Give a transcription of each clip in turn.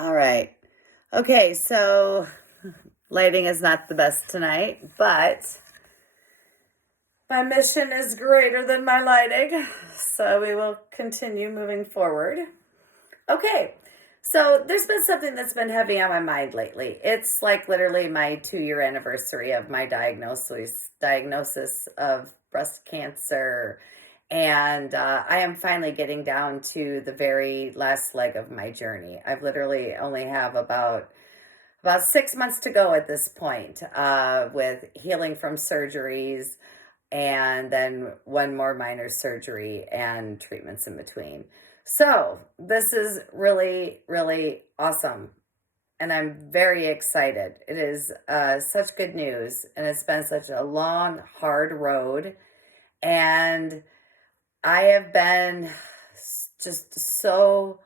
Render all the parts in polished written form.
All right. Okay, so lighting is not the best tonight, but my mission is greater than my lighting, so we will continue moving forward. Okay, so there's been something that's been heavy on my mind lately. It's like literally my 2-year anniversary of my diagnosis of breast cancer. And I am finally getting down to the very last leg of my journey. I've literally only have about 6 months to go at this point, with healing from surgeries and then one more minor surgery and treatments in between. So this is really, really awesome. And I'm very excited. It is such good news. And it's been such a long, hard road. And I have been just so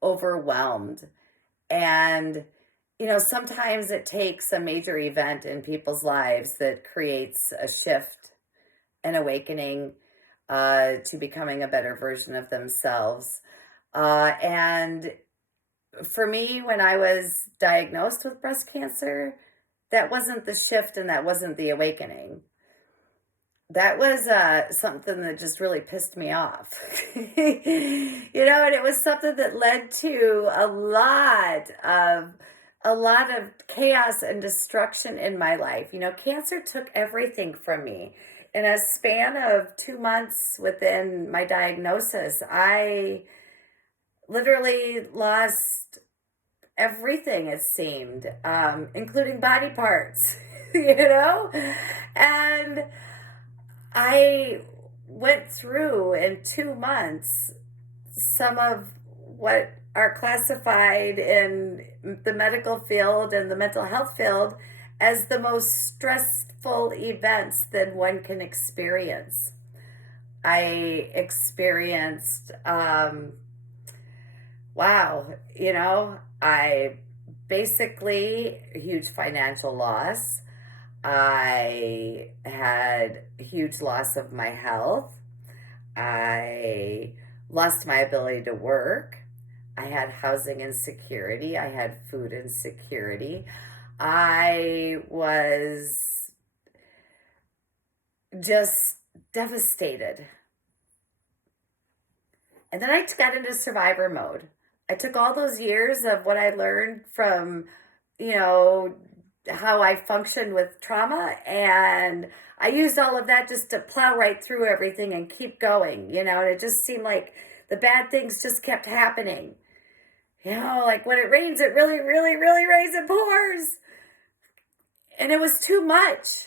overwhelmed. And, sometimes it takes a major event in people's lives that creates a shift, an awakening to becoming a better version of themselves. And for me, when I was diagnosed with breast cancer, that wasn't the shift and that wasn't the awakening. That was something that just really pissed me off. And it was something that led to a lot of chaos and destruction in my life. Cancer took everything from me. In a span of 2 months within my diagnosis, I literally lost everything, it seemed, including body parts, And I went through in 2 months some of what are classified in the medical field and the mental health field as the most stressful events that one can experience. I experienced, I basically huge financial loss. I had huge loss of my health. I lost my ability to work. I had housing insecurity. I had food insecurity. I was just devastated. And then I got into survivor mode. I took all those years of what I learned from, how I functioned with trauma, and I used all of that just to plow right through everything and keep going, and it just seemed like the bad things just kept happening. Like when it rains, it really, really, really rains and pours. And it was too much.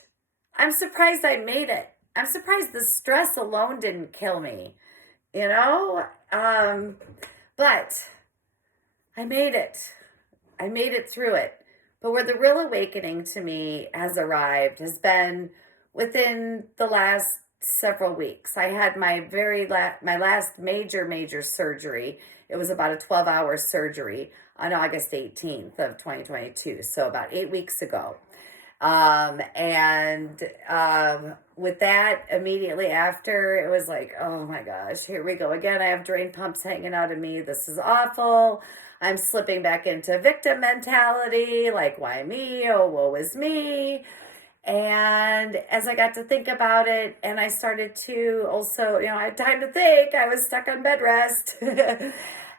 I'm surprised I made it. I'm surprised the stress alone didn't kill me, but I made it. I made it through it. But where the real awakening to me has arrived has been within the last several weeks. I had my my last major surgery. It was about a 12-hour surgery on August 18th of 2022, so about 8 weeks ago. With that, immediately after, it was like, oh my gosh, here we go again. I have drain pumps hanging out of me. This is awful. I'm slipping back into victim mentality, like, why me? Oh, woe is me. And as I got to think about it, and I started to also, I had time to think. I was stuck on bed rest.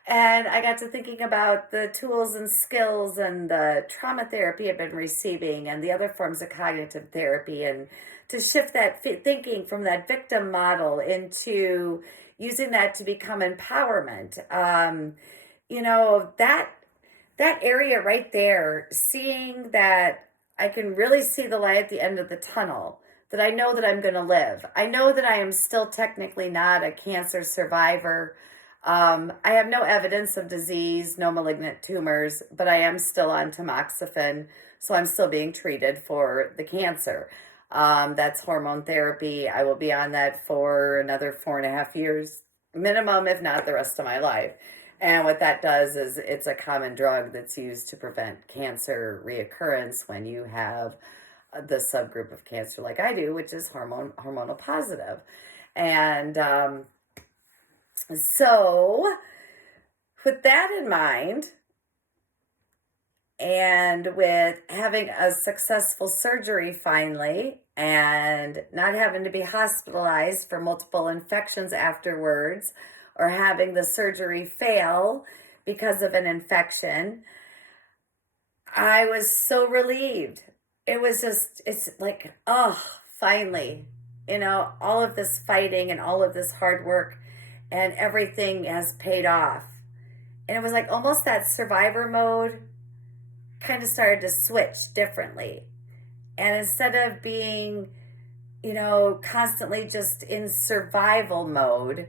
And I got to thinking about the tools and skills and the trauma therapy I've been receiving and the other forms of cognitive therapy, and to shift that thinking from that victim model into using that to become empowerment. That area right there, seeing that I can really see the light at the end of the tunnel, that I know that I'm going to live. I know that I am still technically not a cancer survivor. I have no evidence of disease, no malignant tumors, but I am still on tamoxifen, so I'm still being treated for the cancer. That's hormone therapy. I will be on that for another 4.5 years minimum, if not the rest of my life. And what that does is it's a common drug that's used to prevent cancer reoccurrence when you have the subgroup of cancer like I do, which is hormonal positive. And so with that in mind, And with having a successful surgery finally and not having to be hospitalized for multiple infections afterwards or having the surgery fail because of an infection, I was so relieved. It was just, it's like, oh, finally, all of this fighting and all of this hard work and everything has paid off. And it was like almost that survivor mode kind of started to switch differently. And instead of being, constantly just in survival mode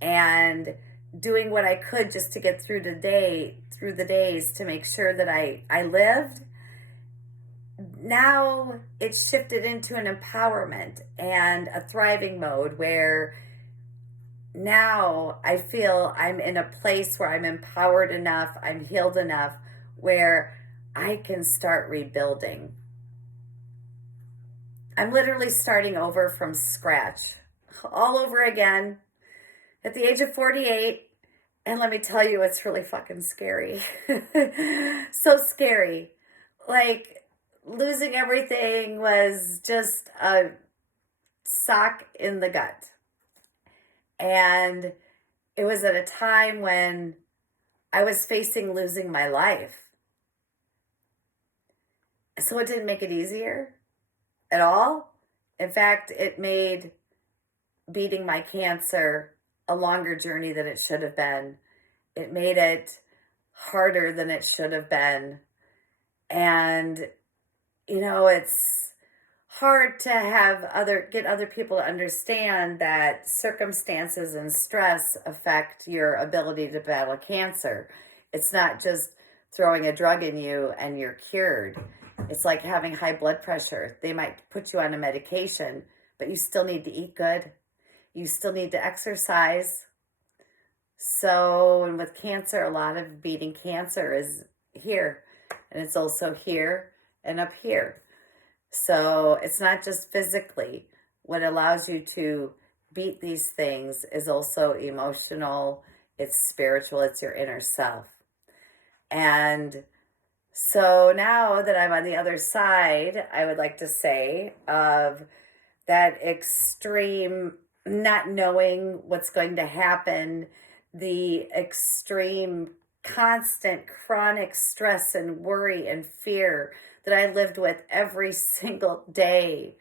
and doing what I could just to get through the days to make sure that I lived, now it's shifted into an empowerment and a thriving mode where now I feel I'm in a place where I'm empowered enough, I'm healed enough, where I can start rebuilding. I'm literally starting over from scratch, all over again, at the age of 48. And let me tell you, it's really fucking scary. So scary. Like, losing everything was just a sock in the gut. And it was at a time when I was facing losing my life. So it didn't make it easier at all. In fact, it made beating my cancer a longer journey than it should have been. It made it harder than it should have been. And, it's hard to get other people to understand that circumstances and stress affect your ability to battle cancer. It's not just throwing a drug in you and you're cured. It's like having high blood pressure. They might put you on a medication, but you still need to eat good. You still need to exercise. So, and with cancer, a lot of beating cancer is here. And it's also here and up here. So it's not just physically. What allows you to beat these things is also emotional, it's spiritual, it's your inner self. And so now that I'm on the other side, I would like to say, of that extreme not knowing what's going to happen, the extreme constant chronic stress and worry and fear that I lived with every single day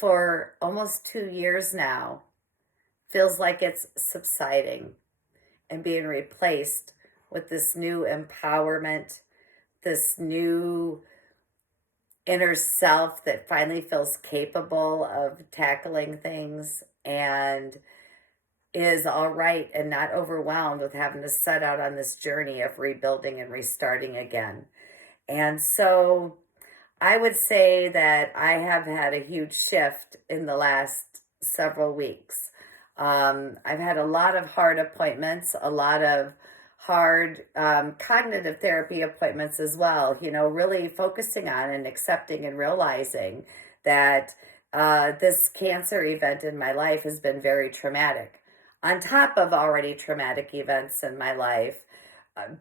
for almost 2 years now feels like it's subsiding and being replaced with this new empowerment, this new inner self that finally feels capable of tackling things and is all right and not overwhelmed with having to set out on this journey of rebuilding and restarting again. And so I would say that I have had a huge shift in the last several weeks. I've had a lot of hard appointments, a lot of hard cognitive therapy appointments as well, really focusing on and accepting and realizing that this cancer event in my life has been very traumatic. On top of already traumatic events in my life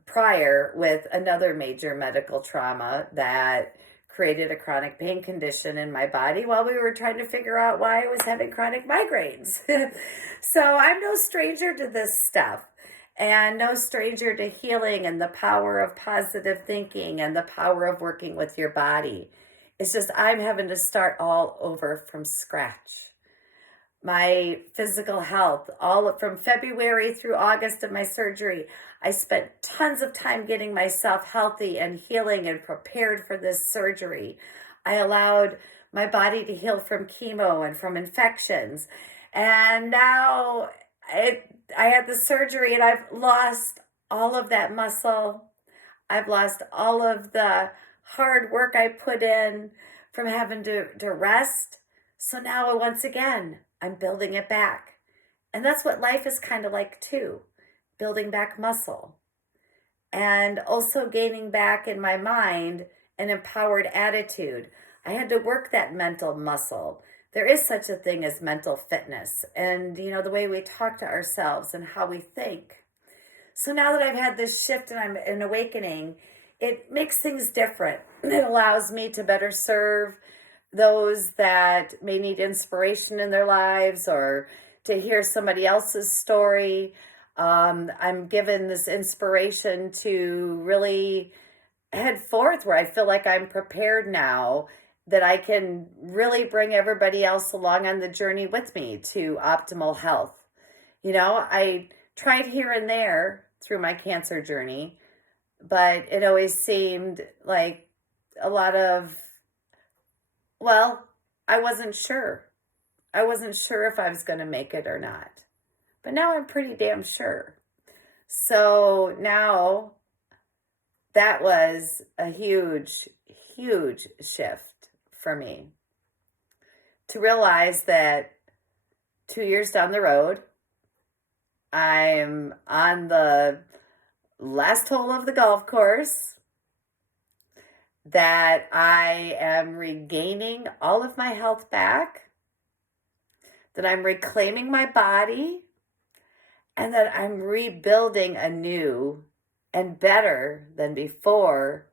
prior, with another major medical trauma that created a chronic pain condition in my body while we were trying to figure out why I was having chronic migraines. So I'm no stranger to this stuff. And no stranger to healing and the power of positive thinking and the power of working with your body. It's just I'm having to start all over from scratch. My physical health, all from February through August of my surgery, I spent tons of time getting myself healthy and healing and prepared for this surgery. I allowed my body to heal from chemo and from infections. And now I had the surgery and I've lost all of that muscle. I've lost all of the hard work I put in from having to rest. So now once again, I'm building it back. And that's what life is kind of like too, building back muscle. And also gaining back in my mind an empowered attitude. I had to work that mental muscle. There is such a thing as mental fitness and, the way we talk to ourselves and how we think. So now that I've had this shift and I'm an awakening it makes things different. It allows me to better serve those that may need inspiration in their lives or to hear somebody else's story. I'm given this inspiration to really head forth where I feel like I'm prepared now, that I can really bring everybody else along on the journey with me to optimal health. I tried here and there through my cancer journey, but it always seemed like a lot of, well, I wasn't sure. I wasn't sure if I was going to make it or not. But now I'm pretty damn sure. So now that was a huge, huge shift for me to realize that 2 years down the road, I'm on the last hole of the golf course, that I am regaining all of my health back, that I'm reclaiming my body, and that I'm rebuilding anew and better than before,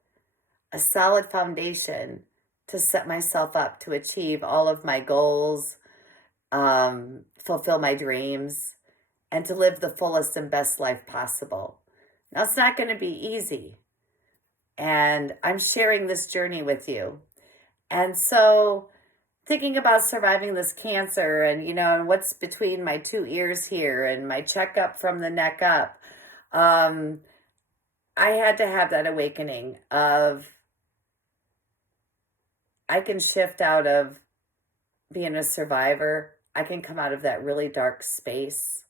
a solid foundation to set myself up to achieve all of my goals, fulfill my dreams, and to live the fullest and best life possible. Now, it's not going to be easy, and I'm sharing this journey with you. And so, thinking about surviving this cancer and what's between my two ears here and my checkup from the neck up, I had to have that awakening of I can shift out of being a survivor. I can come out of that really dark space,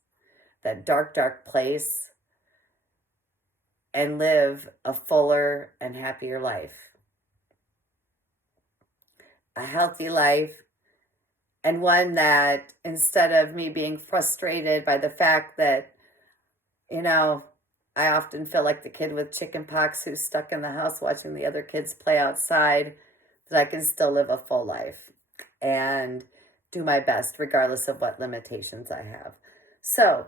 that dark, dark place, and live a fuller and happier life. A healthy life, and one that instead of me being frustrated by the fact that, I often feel like the kid with chicken pox who's stuck in the house watching the other kids play outside, that I can still live a full life and do my best regardless of what limitations I have. So,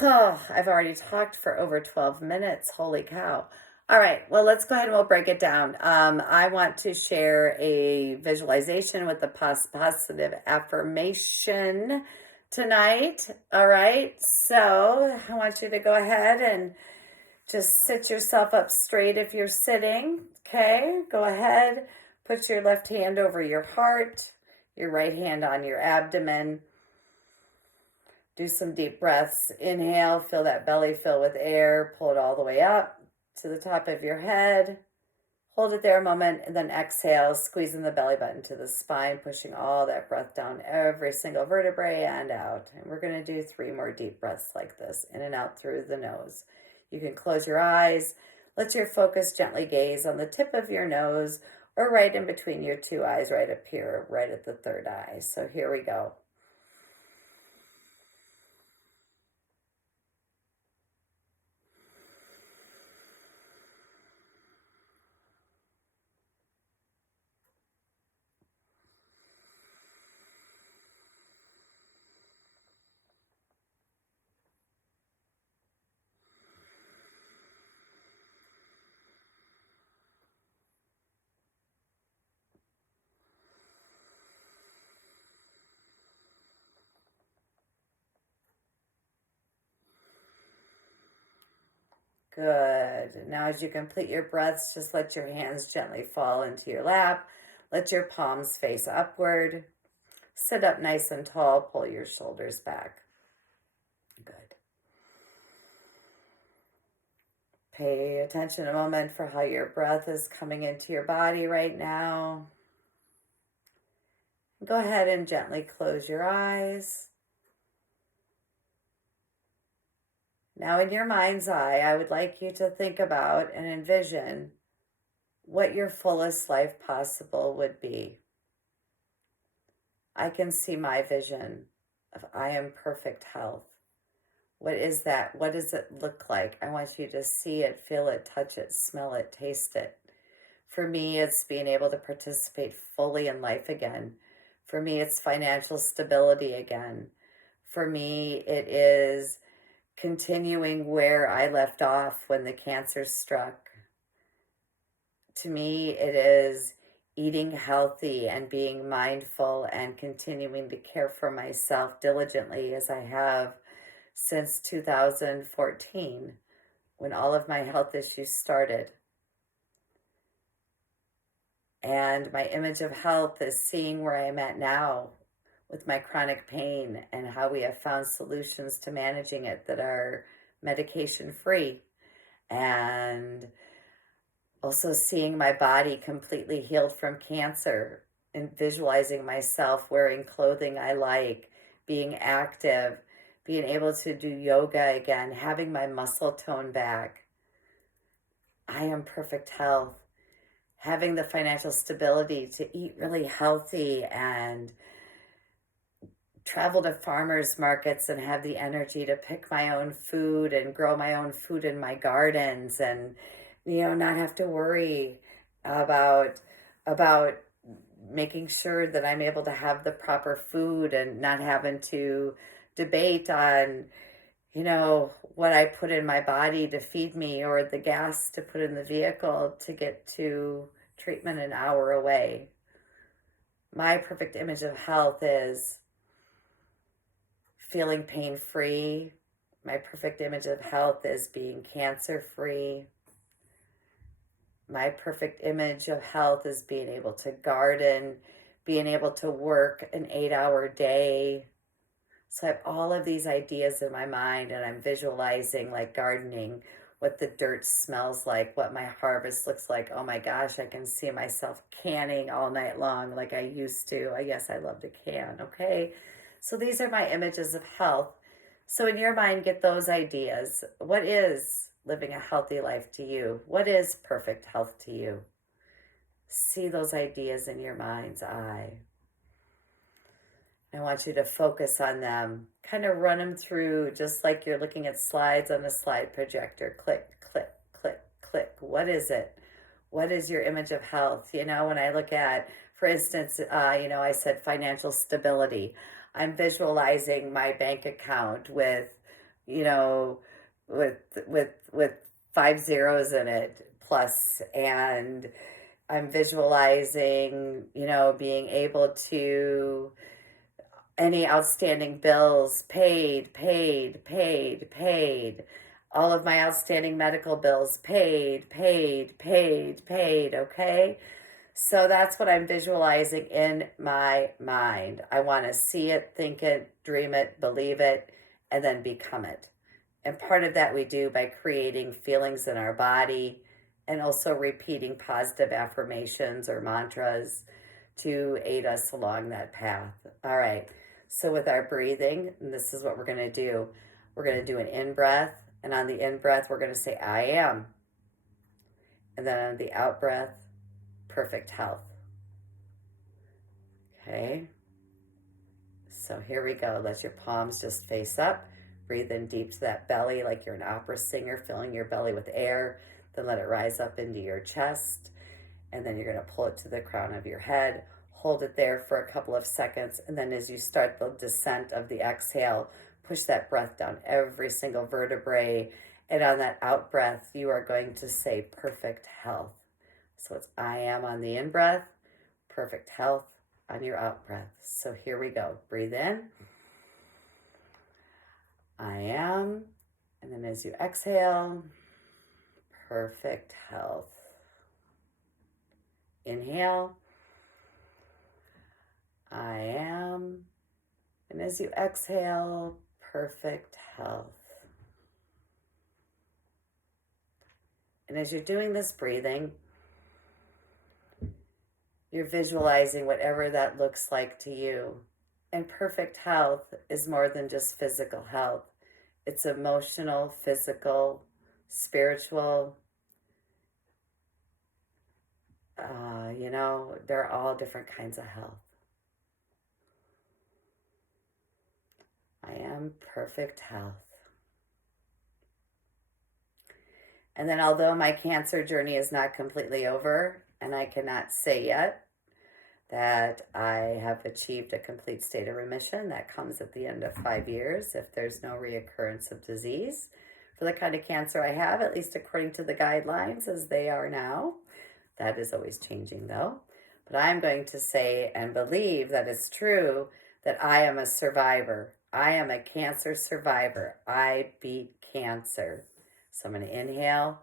I've already talked for over 12 minutes. Holy cow. All right, well, let's go ahead and we'll break it down. I want to share a visualization with a positive affirmation tonight. All right, so I want you to go ahead and just sit yourself up straight if you're sitting. Okay, go ahead, put your left hand over your heart, your right hand on your abdomen. Do some deep breaths. Inhale, feel that belly fill with air, pull it all the way up to the top of your head. Hold it there a moment, and then exhale, squeezing the belly button to the spine, pushing all that breath down every single vertebrae and out. And we're going to do 3 more deep breaths like this, in and out through the nose. You can close your eyes. Let your focus gently gaze on the tip of your nose or right in between your 2 eyes, right up here, right at the 3rd eye. So here we go. Good. Now as you complete your breaths, just let your hands gently fall into your lap. Let your palms face upward. Sit up nice and tall. Pull your shoulders back. Good. Pay attention a moment for how your breath is coming into your body right now. Go ahead and gently close your eyes. Now in your mind's eye, I would like you to think about and envision what your fullest life possible would be. I can see my vision of I am perfect health. What is that? What does it look like? I want you to see it, feel it, touch it, smell it, taste it. For me, it's being able to participate fully in life again. For me, it's financial stability again. For me, it is continuing where I left off when the cancer struck. to me, it is eating healthy and being mindful and continuing to care for myself diligently as I have since 2014 when all of my health issues started. And my image of health is seeing where I'm at now with my chronic pain and how we have found solutions to managing it that are medication free. And also seeing my body completely healed from cancer and visualizing myself wearing clothing I like, being active, being able to do yoga again, having my muscle tone back. I am perfect health. Having the financial stability to eat really healthy and travel to farmers markets and have the energy to pick my own food and grow my own food in my gardens and not have to worry about making sure that I'm able to have the proper food and not having to debate on what I put in my body to feed me or the gas to put in the vehicle to get to treatment an hour away. My perfect image of health is feeling pain-free. My perfect image of health is being cancer-free. My perfect image of health is being able to garden, being able to work an 8-hour day. So I have all of these ideas in my mind and I'm visualizing like gardening, what the dirt smells like, what my harvest looks like. Oh my gosh, I can see myself canning all night long like I used to. Yes, I love to can, okay? So these are my images of health. So in your mind, get those ideas. What is living a healthy life to you? What is perfect health to you? See those ideas in your mind's eye. I want you to focus on them. Kind of run them through just like you're looking at slides on a slide projector. Click, click, click, click. What is it? What is your image of health? When I look at, for instance, I said financial stability. I'm visualizing my bank account with, with 5 zeros in it plus, and I'm visualizing, being able to any outstanding bills paid. All of my outstanding medical bills paid, okay? So that's what I'm visualizing in my mind. I want to see it, think it, dream it, believe it, and then become it. And part of that we do by creating feelings in our body and also repeating positive affirmations or mantras to aid us along that path. All right. So with our breathing, this is what we're going to do. We're going to do an in-breath. And on the in-breath, we're going to say, I am. And then on the out-breath, perfect health. Okay. So here we go. Let your palms just face up. Breathe in deep to that belly like you're an opera singer, filling your belly with air. Then let it rise up into your chest. And then you're going to pull it to the crown of your head. Hold it there for a couple of seconds. And then as you start the descent of the exhale, push that breath down every single vertebrae. And on that out breath, you are going to say perfect health. So it's I am on the in breath, perfect health on your out breath. So here we go. Breathe in. I am. And then as you exhale, perfect health. Inhale. I am. And as you exhale, perfect health. And as you're doing this breathing, you're visualizing whatever that looks like to you. And perfect health is more than just physical health. It's emotional, physical, spiritual. They're all different kinds of health. I am perfect health. And then although my cancer journey is not completely over, and I cannot say yet that I have achieved a complete state of remission, that comes at the end of 5 years if there's no reoccurrence of disease for the kind of cancer I have, at least according to the guidelines as they are now. That is always changing though. But I'm going to say and believe that it's true that I am a survivor. I am a cancer survivor. I beat cancer. So I'm going to inhale.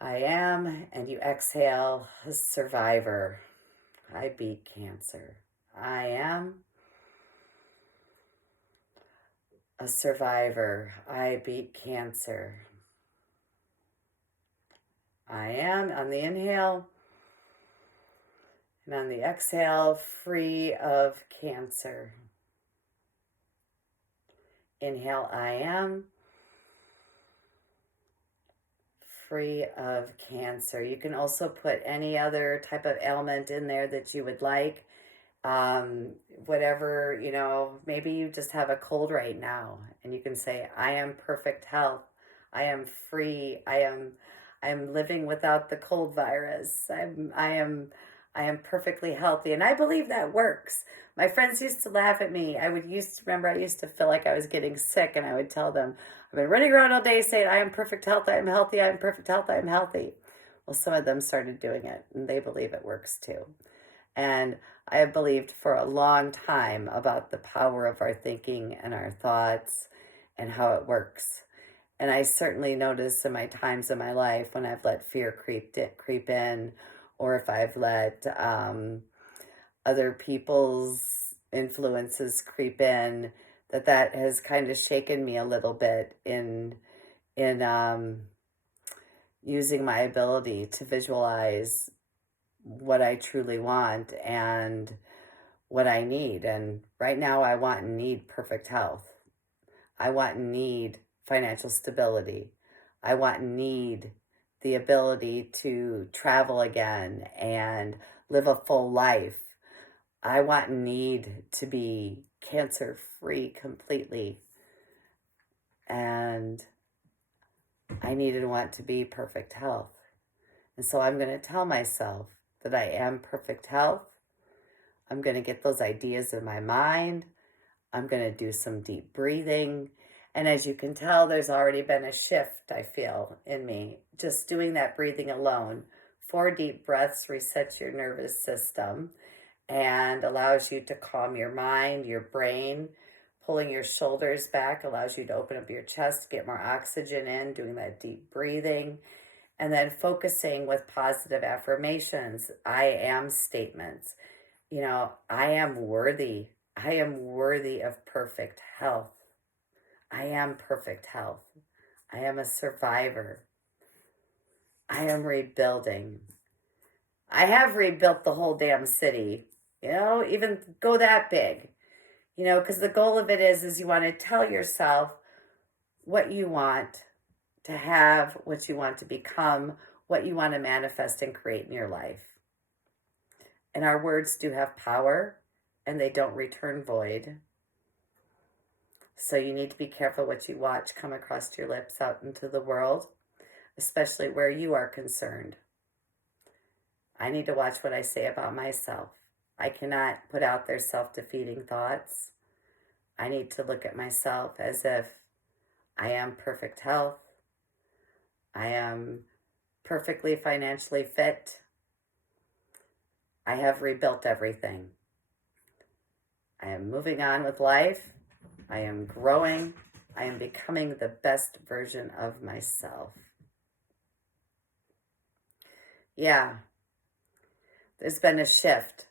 I am, and you exhale, a survivor. I beat cancer. I am a survivor. I beat cancer. I am, on the inhale, and on the exhale, free of cancer. Inhale, I am free of cancer. You can also put any other type of ailment in there that you would like. Whatever, maybe you just have a cold right now and you can say, I am perfect health. I am free. I am living without the cold virus. I am perfectly healthy. And I believe that works. My friends used to laugh at me. I used to feel like I was getting sick, and I would tell them, I've been running around all day saying, I am perfect health, I am healthy, I am perfect health, I am healthy. Well, some of them started doing it, and they believe it works too. And I have believed for a long time about the power of our thinking and our thoughts and how it works. And I certainly notice in my times in my life when I've let fear creep in, or if I've let other people's influences creep in, that has kind of shaken me a little bit in using my ability to visualize what I truly want and what I need. And right now I want and need perfect health. I want and need financial stability. I want and need the ability to travel again and live a full life. I want and need to be cancer free completely. And I need and want to be perfect health. And so I'm going to tell myself that I am perfect health. I'm going to get those ideas in my mind. I'm going to do some deep breathing. And as you can tell, there's already been a shift, I feel, in me. Just doing that breathing alone. 4 deep breaths resets your nervous system and allows you to calm your mind, your brain. Pulling your shoulders back allows you to open up your chest, get more oxygen in, doing that deep breathing. And then focusing with positive affirmations, I am statements. I am worthy. I am worthy of perfect health. I am perfect health. I am a survivor. I am rebuilding. I have rebuilt the whole damn city. Even go that big. Because the goal of it is you want to tell yourself what you want to have, what you want to become, what you want to manifest and create in your life. And our words do have power, and they don't return void. So you need to be careful what you watch come across your lips out into the world, especially where you are concerned. I need to watch what I say about myself. I cannot put out there self-defeating thoughts. I need to look at myself as if I am perfect health. I am perfectly financially fit. I have rebuilt everything. I am moving on with life. I am growing. I am becoming the best version of myself. Yeah, there's been a shift,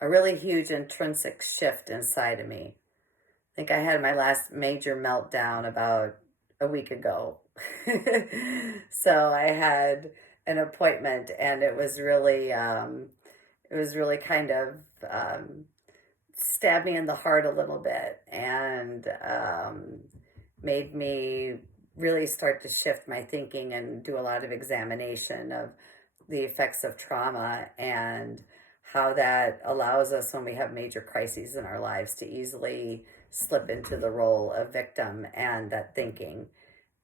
a really huge intrinsic shift inside of me. I think I had my last major meltdown about a week ago. So I had an appointment, and it was really kind of stabbed me in the heart a little bit, and made me really start to shift my thinking and do a lot of examination of the effects of trauma and how that allows us, when we have major crises in our lives, to easily slip into the role of victim and that thinking.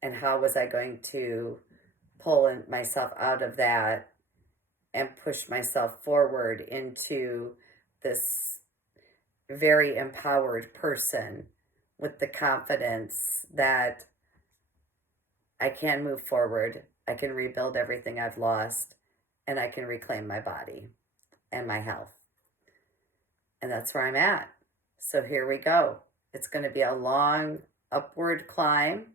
And how was I going to pull myself out of that and push myself forward into this very empowered person with the confidence that I can move forward. I can rebuild everything I've lost, and I can reclaim my body and my health. And that's where I'm at. So here we go. It's going to be a long upward climb,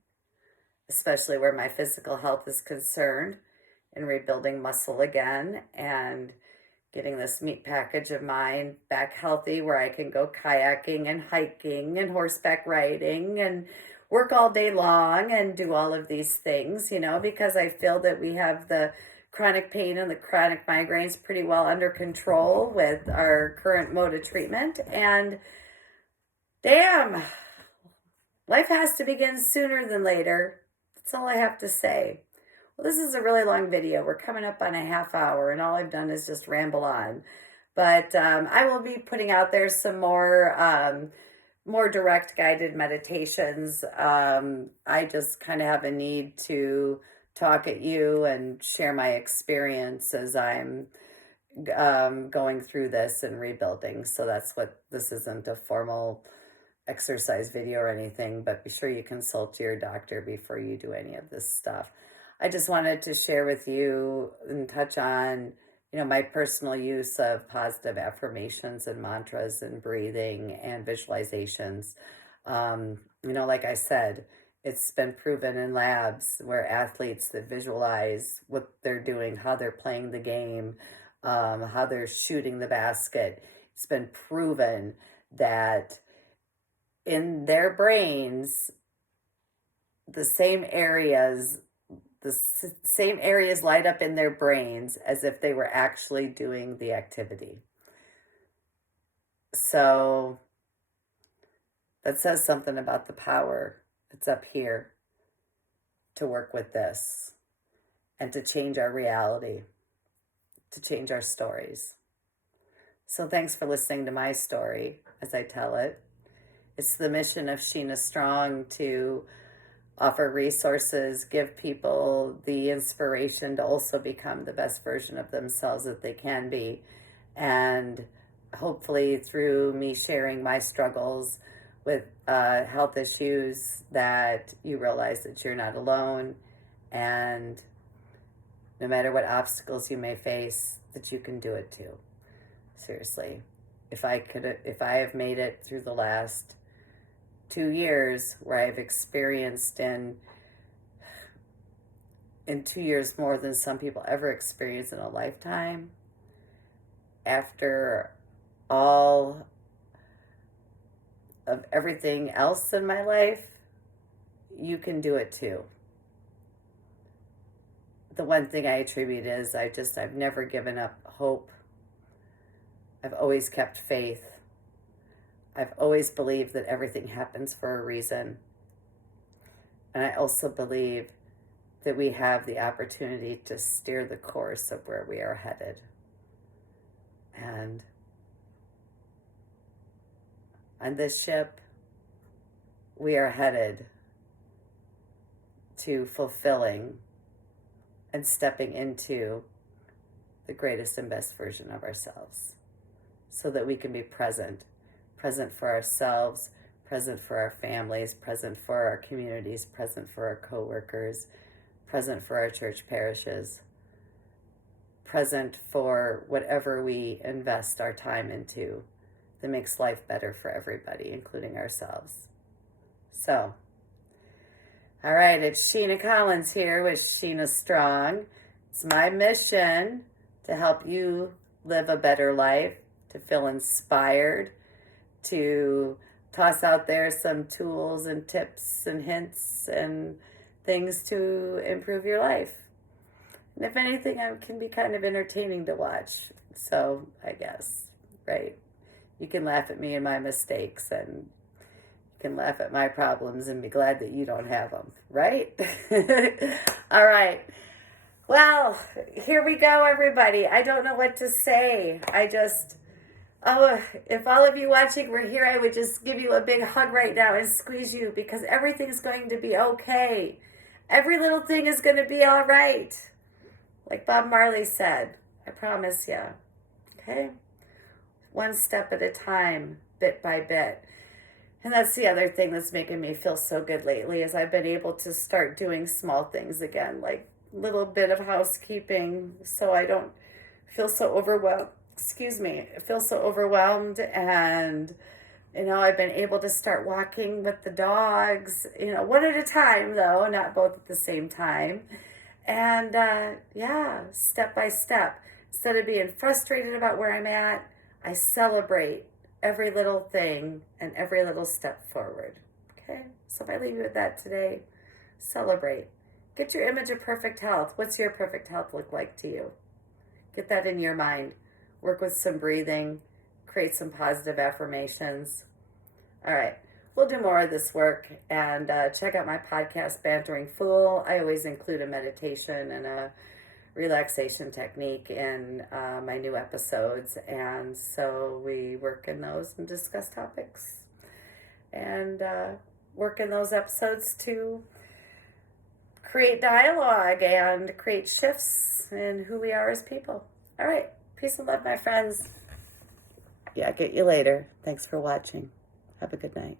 especially where my physical health is concerned, and rebuilding muscle again and getting this meat package of mine back healthy, where I can go kayaking and hiking and horseback riding and work all day long and do all of these things, because I feel that we have the chronic pain and the chronic migraines pretty well under control with our current mode of treatment. And damn, life has to begin sooner than later. That's all I have to say. Well, this is a really long video. We're coming up on a half hour, and all I've done is just ramble on. But I will be putting out there some more direct guided meditations. I just kind of have a need to talk at you and share my experience as I'm going through this and rebuilding. So that's what this isn't, a formal exercise video or anything, but be sure you consult your doctor before you do any of this stuff. I just wanted to share with you and touch on, my personal use of positive affirmations and mantras and breathing and visualizations. Like I said, it's been proven in labs where athletes that visualize what they're doing, how they're playing the game, how they're shooting the basket. It's been proven that in their brains, the same areas light up in their brains as if they were actually doing the activity. So that says something about the power that's up here to work with this and to change our reality, to change our stories. So thanks for listening to my story as I tell it. It's the mission of Sheena Strong to offer resources, give people the inspiration to also become the best version of themselves that they can be. And hopefully through me sharing my struggles with health issues, that you realize that you're not alone, and no matter what obstacles you may face, that you can do it too. Seriously. If I have made it through the last 2 years, where I've experienced in 2 years more than some people ever experience in a lifetime, after all of everything else in my life, you can do it too. The one thing I attribute is I've never given up hope. I've always kept faith. I've always believed that everything happens for a reason. And I also believe that we have the opportunity to steer the course of where we are headed. And on this ship, we are headed to fulfilling and stepping into the greatest and best version of ourselves, so that we can be present for ourselves, present for our families, present for our communities, present for our coworkers, present for our church parishes, present for whatever we invest our time into that makes life better for everybody, including ourselves. So, all right, it's Sheena Collins here with Sheena Strong. It's my mission to help you live a better life, to feel inspired, to toss out there some tools and tips and hints and things to improve your life. And if anything, I can be kind of entertaining to watch. So I guess, right? You can laugh at me and my mistakes, and you can laugh at my problems and be glad that you don't have them, right? All right. Well, here we go, everybody. I don't know what to say. If all of you watching were here, I would just give you a big hug right now and squeeze you, because everything's going to be okay. Every little thing is going to be all right. Like Bob Marley said, I promise you. Okay? One step at a time, bit by bit. And that's the other thing that's making me feel so good lately is I've been able to start doing small things again, like little bit of housekeeping so I don't feel so overwhelmed. Excuse me, I feel so overwhelmed. And I've been able to start walking with the dogs, one at a time though, not both at the same time. And yeah, step by step. Instead of being frustrated about where I'm at, I celebrate every little thing and every little step forward. Okay? So if I leave you with that today, celebrate. Get your image of perfect health. What's your perfect health look like to you? Get that in your mind. Work with some breathing. Create some positive affirmations. All right. We'll do more of this work, and check out my podcast, Bantering. I always include a meditation and a relaxation technique in my new episodes, and so we work in those and discuss topics and work in those episodes to create dialogue and create shifts in who we are as people. All right. Peace and love, my friends. Yeah, get you later. Thanks for watching. Have a good night.